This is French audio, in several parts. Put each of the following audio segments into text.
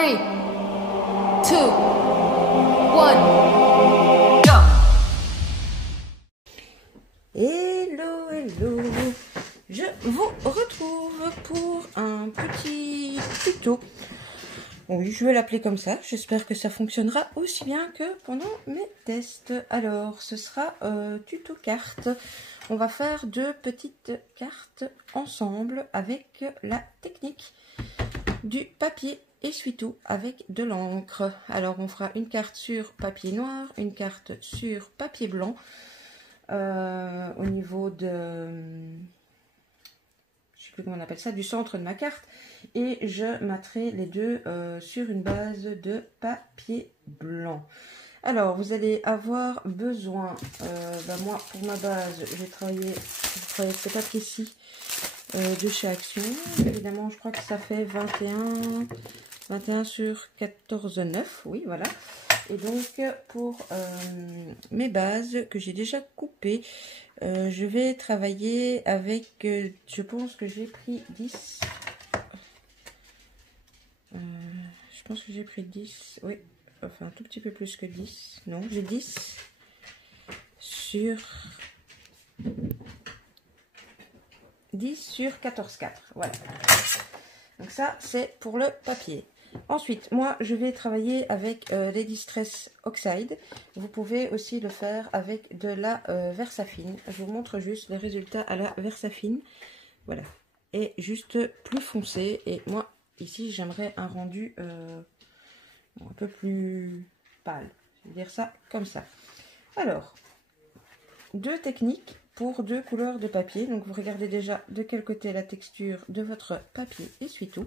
3, 2, 1, go! Hello, hello. Je vous retrouve pour un petit tuto. Oui, je vais l'appeler comme ça. J'espère que ça fonctionnera aussi bien que pendant mes tests. Alors, ce sera tuto carte. On va faire deux petites cartes ensemble avec la technique du papier essuie-tout avec de l'encre. Alors, on fera une carte sur papier noir, une carte sur papier blanc. Au niveau de... je sais plus comment on appelle ça, du centre de ma carte, et je mettrai les deux sur une base de papier blanc. Alors vous allez avoir besoin, moi pour ma base, je vais travailler ce papier-ci de chez Action. Évidemment, je crois que ça fait 21 sur 14,9, oui voilà. Et donc pour mes bases que j'ai déjà coupées, je vais travailler avec, je pense que j'ai pris 10. Je pense que j'ai pris 10, oui, enfin un tout petit peu plus que 10. Non, j'ai 10 sur 14,4. Voilà. Donc ça, c'est pour le papier. Ensuite, moi, je vais travailler avec les Distress Oxide. Vous pouvez aussi le faire avec de la Versafine. Je vous montre juste les résultats à la Versafine. Voilà. Et juste plus foncé. Et moi, ici, j'aimerais un rendu un peu plus pâle. Je vais dire ça comme ça. Alors, deux techniques pour deux couleurs de papier. Donc, vous regardez déjà de quel côté la texture de votre papier essuie-tout.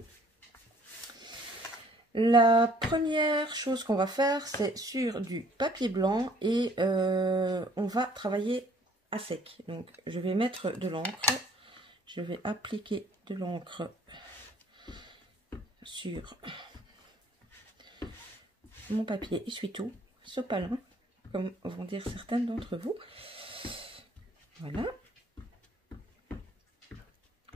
La première chose qu'on va faire, c'est sur du papier blanc et on va travailler à sec. Donc, je vais mettre de l'encre. Je vais appliquer de l'encre sur mon papier essuie-tout, sopalin, comme vont dire certaines d'entre vous. Voilà.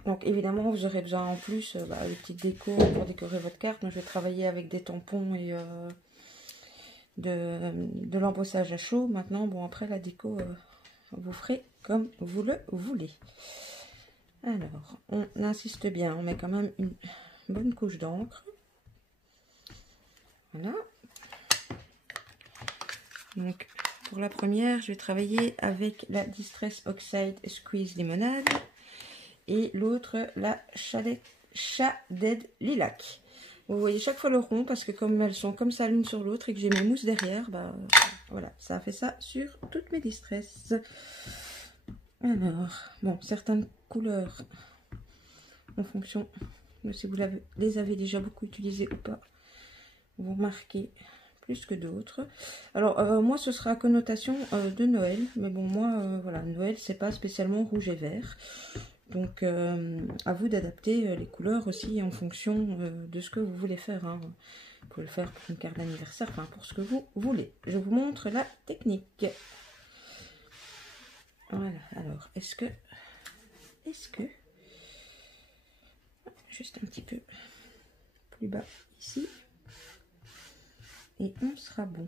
Donc évidemment vous aurez besoin en plus de petites décos pour décorer votre carte. Moi je vais travailler avec des tampons et de l'embossage à chaud. Maintenant bon, après la déco vous ferez comme vous le voulez. Alors on insiste bien, on met quand même une bonne couche d'encre. Voilà. Donc pour la première je vais travailler avec la Distress Oxide Squeeze Limonade. Et l'autre, la Shaded Lilac. Vous voyez chaque fois le rond, parce que comme elles sont comme ça l'une sur l'autre et que j'ai mes mousses derrière, voilà, ça a fait ça sur toutes mes Distress. Alors, bon, certaines couleurs, en fonction de si vous les avez déjà beaucoup utilisées ou pas, vous remarquez plus que d'autres. Alors, moi, ce sera à connotation de Noël, mais bon, moi, voilà, Noël, c'est pas spécialement rouge et vert. Donc, à vous d'adapter les couleurs aussi en fonction de ce que vous voulez faire. Hein. Vous pouvez le faire pour une carte d'anniversaire, enfin pour ce que vous voulez. Je vous montre la technique. Voilà, alors, est-ce que... Juste un petit peu plus bas ici. Et on sera bon.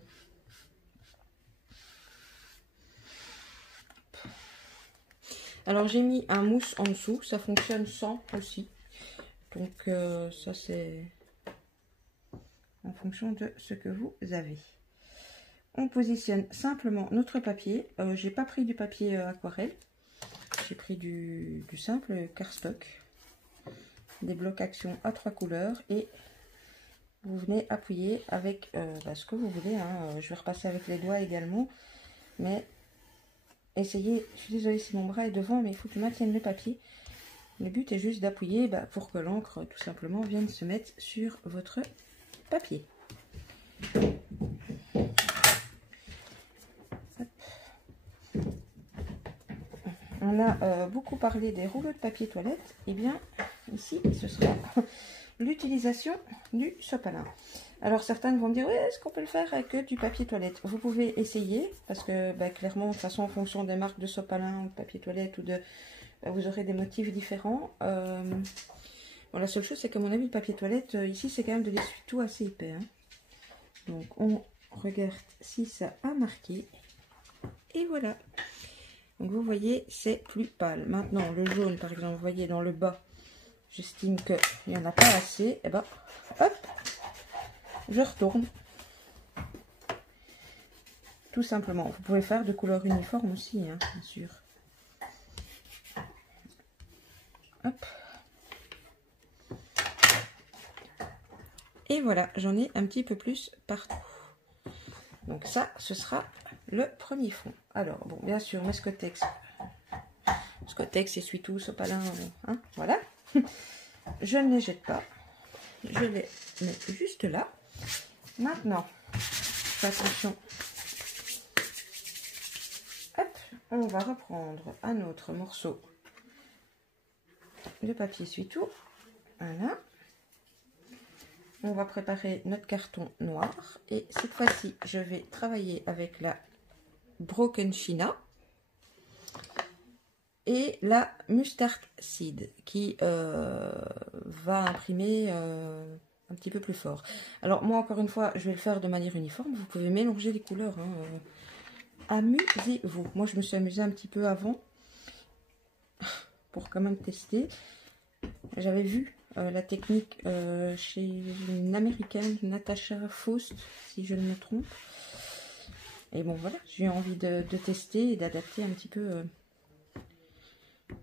Alors j'ai mis un mousse en dessous, ça fonctionne sans aussi. Donc ça c'est en fonction de ce que vous avez. On positionne simplement notre papier. J'ai pas pris du papier aquarelle, j'ai pris du simple cardstock. Des blocs action à 3 couleurs et vous venez appuyer avec ce que vous voulez. Hein. Je vais repasser avec les doigts également, mais essayez, je suis désolée si mon bras est devant, mais il faut que je maintienne le papier. Le but est juste d'appuyer pour que l'encre tout simplement vienne se mettre sur votre papier. On a beaucoup parlé des rouleaux de papier toilette. Et bien ici ce sera l'utilisation du sopalin. Alors certaines vont me dire, oui, est-ce qu'on peut le faire avec du papier toilette? Vous pouvez essayer, parce que clairement, de toute façon, en fonction des marques de sopalin, ou de papier toilette, ou de, vous aurez des motifs différents. Bon, la seule chose, c'est qu'à mon avis, le papier toilette, ici, c'est quand même de l'essuie-tout assez épais. Hein. Donc, on regarde si ça a marqué. Et voilà. Donc, vous voyez, c'est plus pâle. Maintenant, le jaune, par exemple, vous voyez, dans le bas, j'estime qu'il n'y en a pas assez. Et ben, hop, je retourne. Tout simplement. Vous pouvez faire de couleur uniforme aussi, hein, bien sûr. Hop. Et voilà, j'en ai un petit peu plus partout. Donc ça, ce sera le premier fond. Alors, bon, bien sûr, mes Scottex. Scottex, essuie-tout, sopalin, hein, voilà. Je ne les jette pas. Je les mets juste là. Maintenant, fais attention. Hop, on va reprendre un autre morceau de papier essuie-tout. Voilà. On va préparer notre carton noir. Et cette fois-ci, je vais travailler avec la Broken China et la Mustard Seed qui va imprimer un petit peu plus fort. Alors moi, encore une fois, je vais le faire de manière uniforme. Vous pouvez mélanger les couleurs. Hein, amusez-vous. Moi, je me suis amusée un petit peu avant pour quand même tester. J'avais vu la technique chez une américaine, Natasha Faust, si je ne me trompe. Et bon, voilà, j'ai envie de tester et d'adapter un petit peu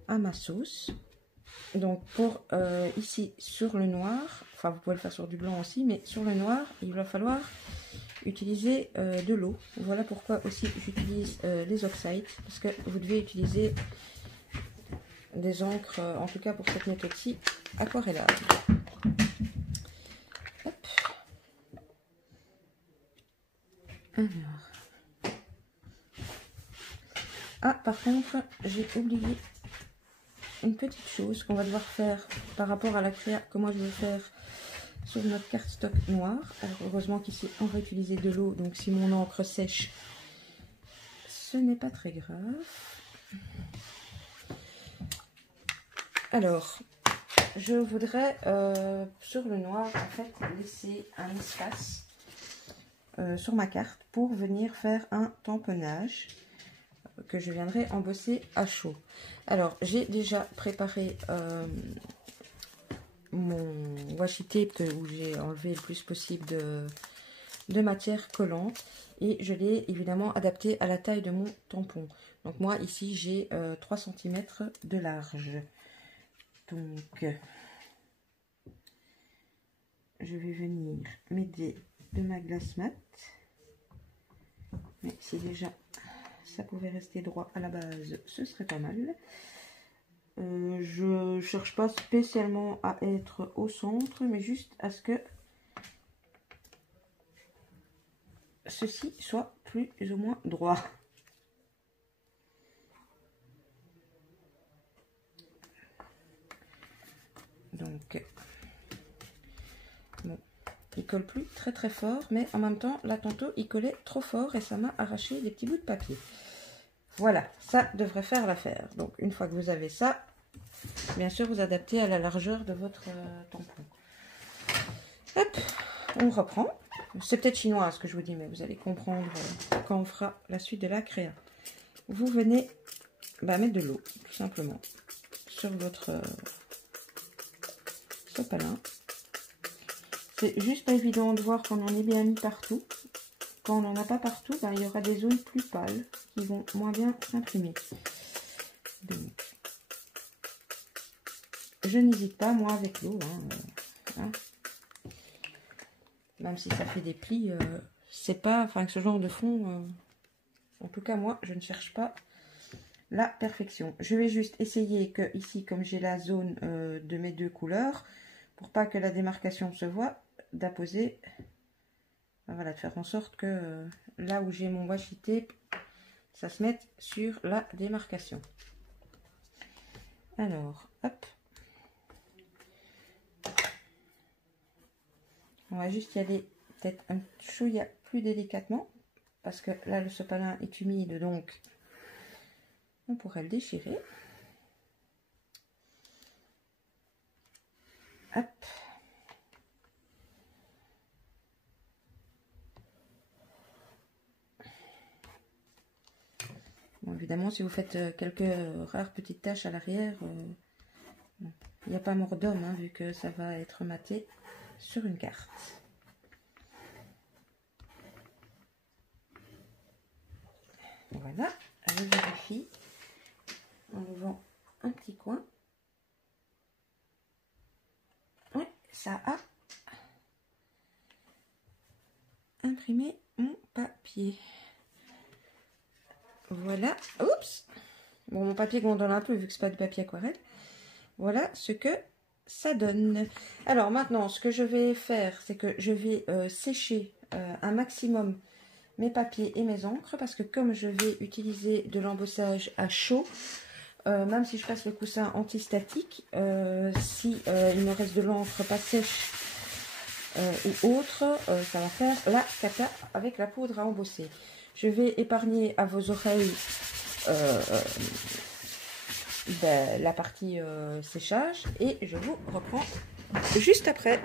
à ma sauce. Donc, pour ici, sur le noir, enfin, vous pouvez le faire sur du blanc aussi, mais sur le noir, il va falloir utiliser de l'eau. Voilà pourquoi aussi j'utilise les oxydes, parce que vous devez utiliser des encres, en tout cas pour cette méthode-ci, aquarellables. Hop. Alors. Ah, par contre, j'ai oublié une petite chose qu'on va devoir faire par rapport à la créa que moi je veux faire sur notre cardstock noir. Alors, heureusement qu'ici, on va utiliser de l'eau, donc si mon encre sèche, ce n'est pas très grave. Alors, je voudrais sur le noir en fait laisser un espace sur ma carte pour venir faire un tamponnage que je viendrai embosser à chaud. Alors, j'ai déjà préparé mon washi tape où j'ai enlevé le plus possible de matière collante et je l'ai évidemment adapté à la taille de mon tampon. Donc moi ici j'ai 3 cm de large. Donc, je vais venir m'aider de ma glace mat. Mais si déjà ça pouvait rester droit à la base, ce serait pas mal. Je cherche pas spécialement à être au centre, mais juste à ce que ceci soit plus ou moins droit. Donc, bon, il colle plus très très fort, mais en même temps, là tantôt, il collait trop fort et ça m'a arraché des petits bouts de papier. Voilà, ça devrait faire l'affaire. Donc, une fois que vous avez ça, bien sûr, vous adaptez à la largeur de votre tampon. Hop, on reprend. C'est peut-être chinois ce que je vous dis, mais vous allez comprendre quand on fera la suite de la créa. Vous venez mettre de l'eau, tout simplement, sur votre sopalin. C'est juste pas évident de voir qu'on en est bien mis partout. Quand on n'en a pas partout, il y aura des zones plus pâles qui vont moins bien s'imprimer. Donc, je n'hésite pas, moi, avec l'eau. Même si ça fait des plis, c'est pas, enfin, ce genre de fond, en tout cas, moi, je ne cherche pas la perfection. Je vais juste essayer que ici, comme j'ai la zone de mes deux couleurs, pour pas que la démarcation se voit, d'apposer, voilà, de faire en sorte que là où j'ai mon washi tape, ça se mette sur la démarcation. Alors, hop. On va juste y aller peut-être un chouïa plus délicatement, parce que là le sopalin est humide, donc on pourrait le déchirer. Hop. Bon, évidemment, si vous faites quelques rares petites taches à l'arrière, il n'y a pas mort d'homme, hein, vu que ça va être maté sur une carte. Voilà, je vérifie en levant un petit coin. Oui, ça a imprimé mon papier. Voilà, oups. Bon, mon papier gondole un peu vu que c'est pas du papier aquarelle. Voilà ce que ça donne. Alors maintenant, ce que je vais faire, c'est que je vais sécher un maximum mes papiers et mes encres, parce que comme je vais utiliser de l'embossage à chaud, même si je passe le coussin antistatique, si il me reste de l'encre pas sèche ou autre, ça va faire la cata avec la poudre à embosser. Je vais épargner à vos oreilles la partie séchage et je vous reprends juste après.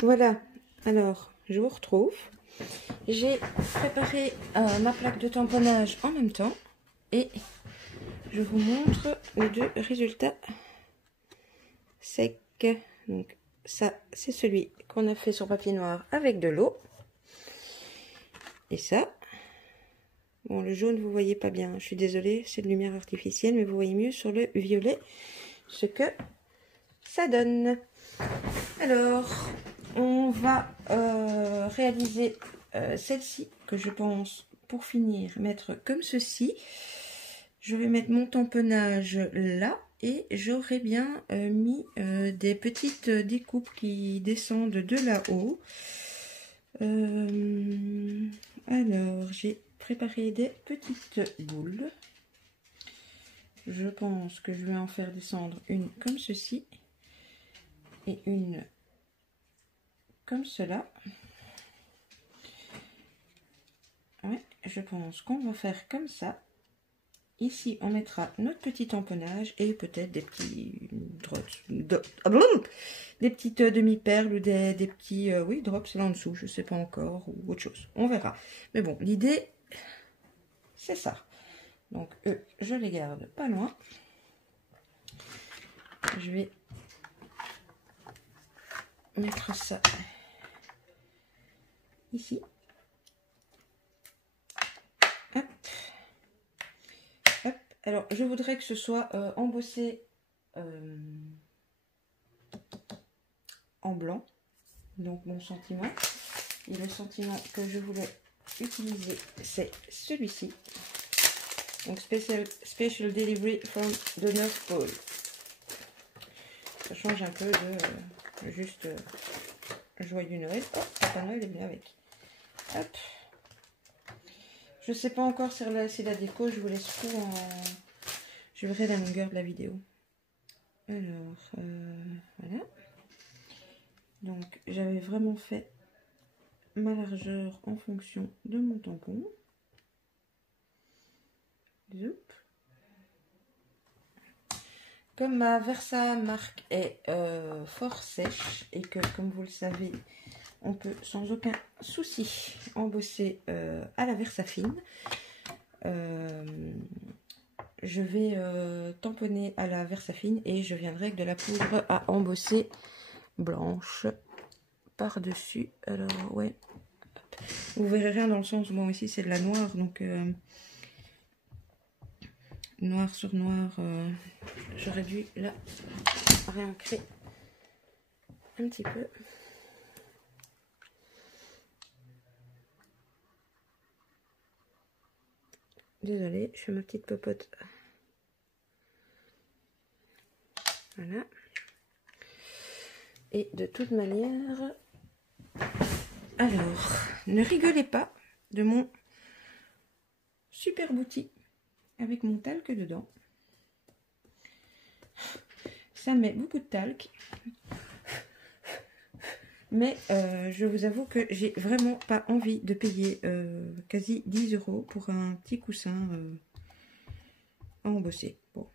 Voilà, alors je vous retrouve. J'ai préparé ma plaque de tamponnage en même temps et je vous montre les deux résultats secs. Donc ça, c'est celui qu'on a fait sur papier noir avec de l'eau. Et ça, bon, le jaune vous voyez pas bien, je suis désolée, c'est de lumière artificielle, mais vous voyez mieux sur le violet ce que ça donne. Alors, on va réaliser celle-ci que je pense, pour finir, mettre comme ceci. Je vais mettre mon tamponnage là et j'aurais bien mis des petites découpes qui descendent de là-haut. Alors, j'ai préparé des petites boules. Je pense que je vais en faire descendre une comme ceci et une comme cela. Ouais, je pense qu'on va faire comme ça. Ici, on mettra notre petit tamponnage et peut-être des petits des petites demi-perles ou des petits oui, drops là en dessous, je sais pas encore, ou autre chose. On verra. Mais bon, l'idée, c'est ça. Donc, eux, je les garde pas loin. Je vais mettre ça ici. Hop. Hop. Alors, je voudrais que ce soit embossé en blanc. Donc, mon sentiment. Et le sentiment que je voulais utiliser, c'est celui-ci. Donc, special delivery from the North Pole. Ça change un peu de juste joyeux Noël. Oh, Papa Noël est venu avec. Hop. Je sais pas encore si la déco, je vous laisse tout en... Je verrai la longueur de la vidéo. Alors, voilà. Donc, j'avais vraiment fait ma largeur en fonction de mon tampon. Zoup. Comme ma Versa marque est fort sèche et que, comme vous le savez, on peut sans aucun souci embosser à la Versafine, je vais tamponner à la Versafine et je viendrai avec de la poudre à embosser blanche par-dessus. Alors, ouais, vous verrez rien dans le sens, bon, ici c'est de la noire, donc noir sur noir, j'aurais dû la réancrer un petit peu. Désolée, je fais ma petite popote. Voilà. Et de toute manière, alors, ne rigolez pas de mon super outil avec mon talc dedans. Ça met beaucoup de talc. Mais je vous avoue que j'ai vraiment pas envie de payer quasi 10 € pour un petit coussin à embosser. Bon,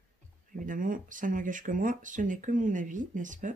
Évidemment, ça n'engage que moi, ce n'est que mon avis, n'est-ce pas?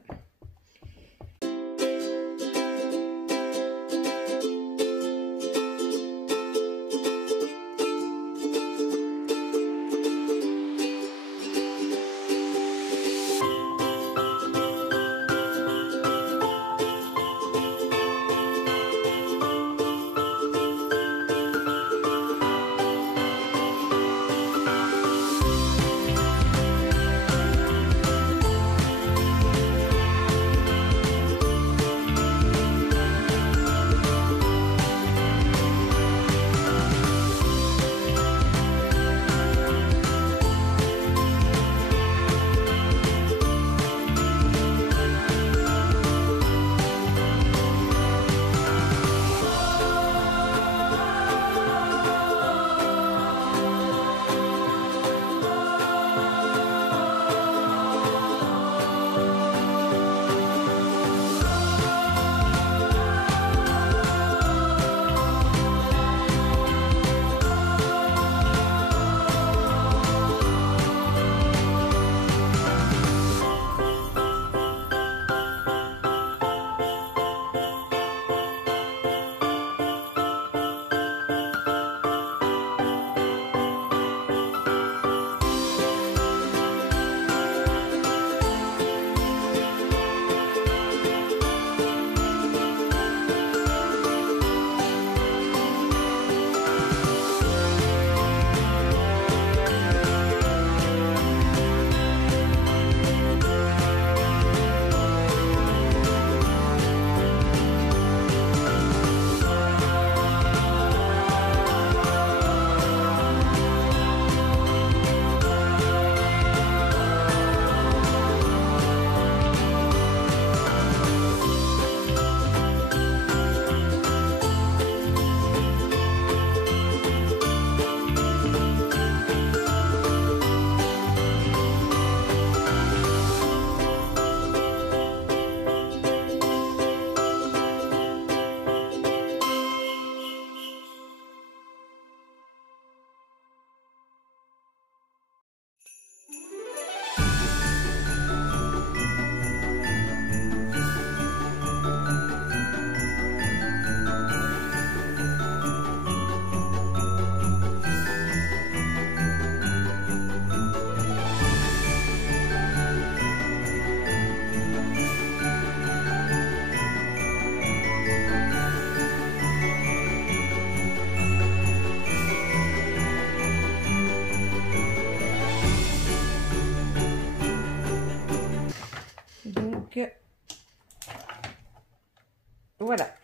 Voilà.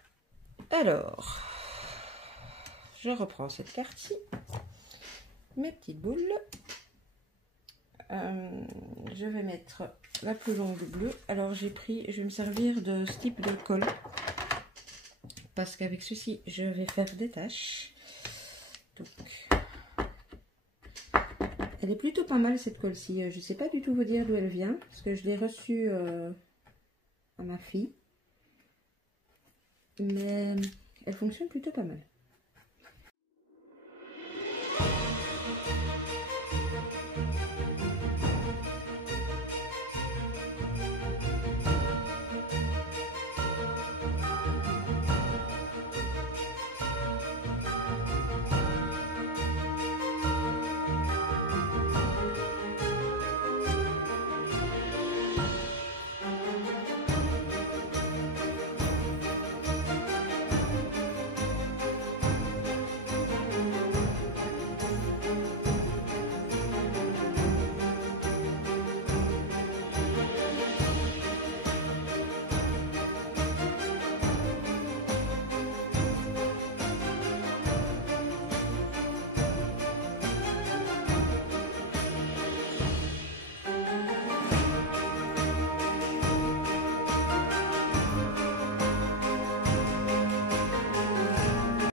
Alors, je reprends cette carte-ci, mes petites boules. Je vais mettre la plus longue bleue. Alors je vais me servir de ce type de colle parce qu'avec ceci je vais faire des taches. Donc, elle est plutôt pas mal cette colle-ci. Je sais pas du tout vous dire d'où elle vient parce que je l'ai reçue à ma fille, mais elle fonctionne plutôt pas mal.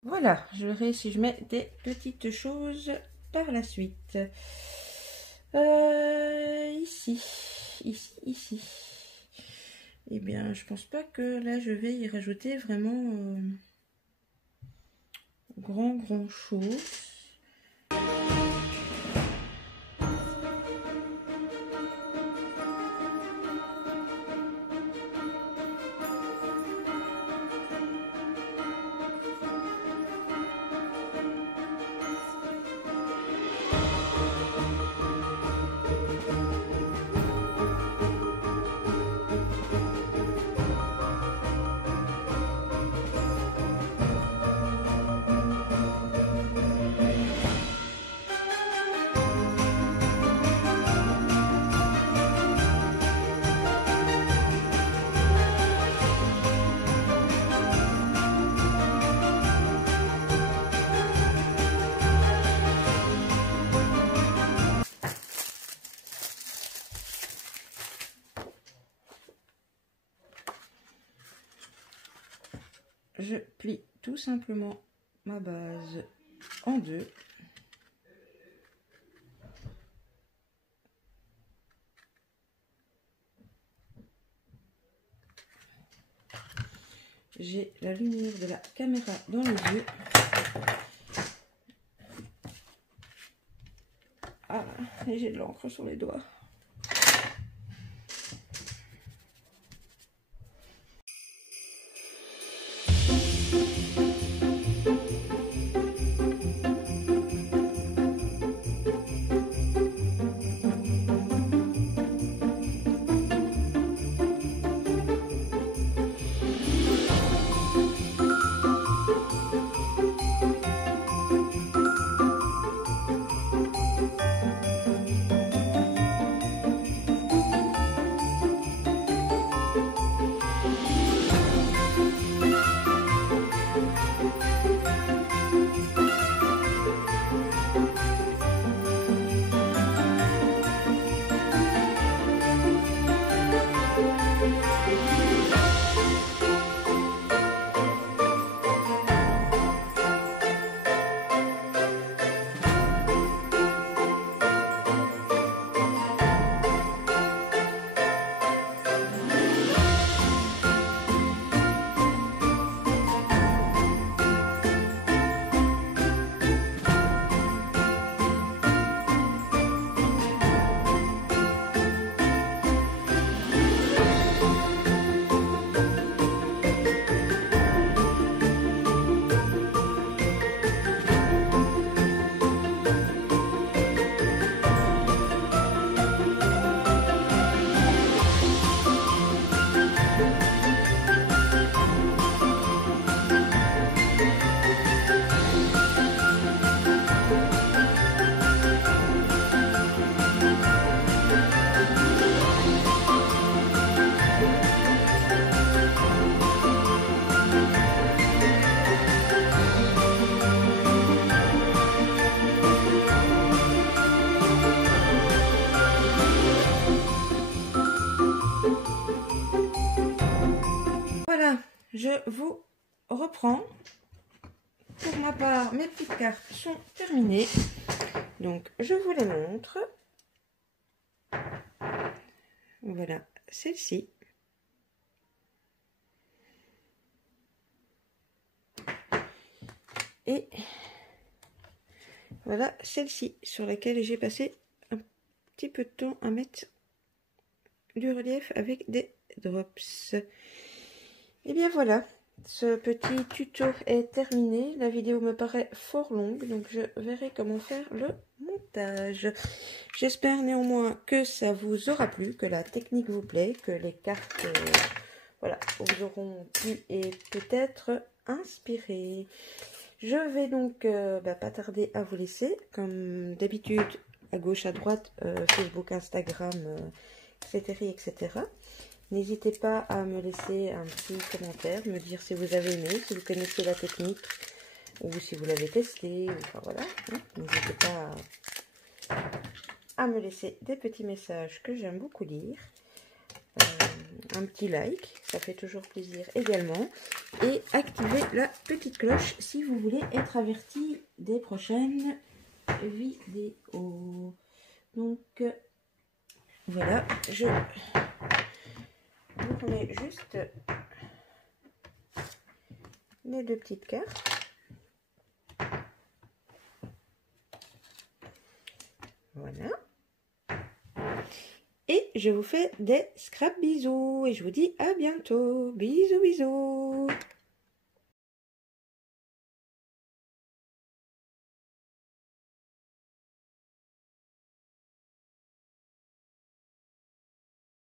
Voilà, je verrai si je mets des petites choses par la suite. Ici. Eh bien, je pense pas que là, je vais y rajouter vraiment grand chose. je plie tout simplement ma base en deux. J'ai la lumière de la caméra dans les yeux. Ah, et j'ai de l'encre sur les doigts. Voilà, je vous reprends. Pour ma part, mes petites cartes sont terminées. Donc, je vous les montre. Voilà, celle-ci. Et voilà celle-ci, sur laquelle j'ai passé un petit peu de temps à mettre du relief avec des drops. Et bien voilà, ce petit tuto est terminé. La vidéo me paraît fort longue, donc je verrai comment faire le montage. J'espère néanmoins que ça vous aura plu, que la technique vous plaît, que les cartes voilà, vous auront plu et peut-être inspiré. Je vais donc pas tarder à vous laisser, comme d'habitude, à gauche, à droite, Facebook, Instagram, etc., etc. N'hésitez pas à me laisser un petit commentaire, me dire si vous avez aimé, si vous connaissez la technique, ou si vous l'avez testé, enfin voilà. Hein. N'hésitez pas à me laisser des petits messages que j'aime beaucoup lire. Un petit like, ça fait toujours plaisir également. Et activez la petite cloche si vous voulez être averti des prochaines vidéos. Donc, voilà, je vous remets juste les deux petites cartes. Voilà. Et je vous fais des scrap bisous. Et je vous dis à bientôt. Bisous, bisous.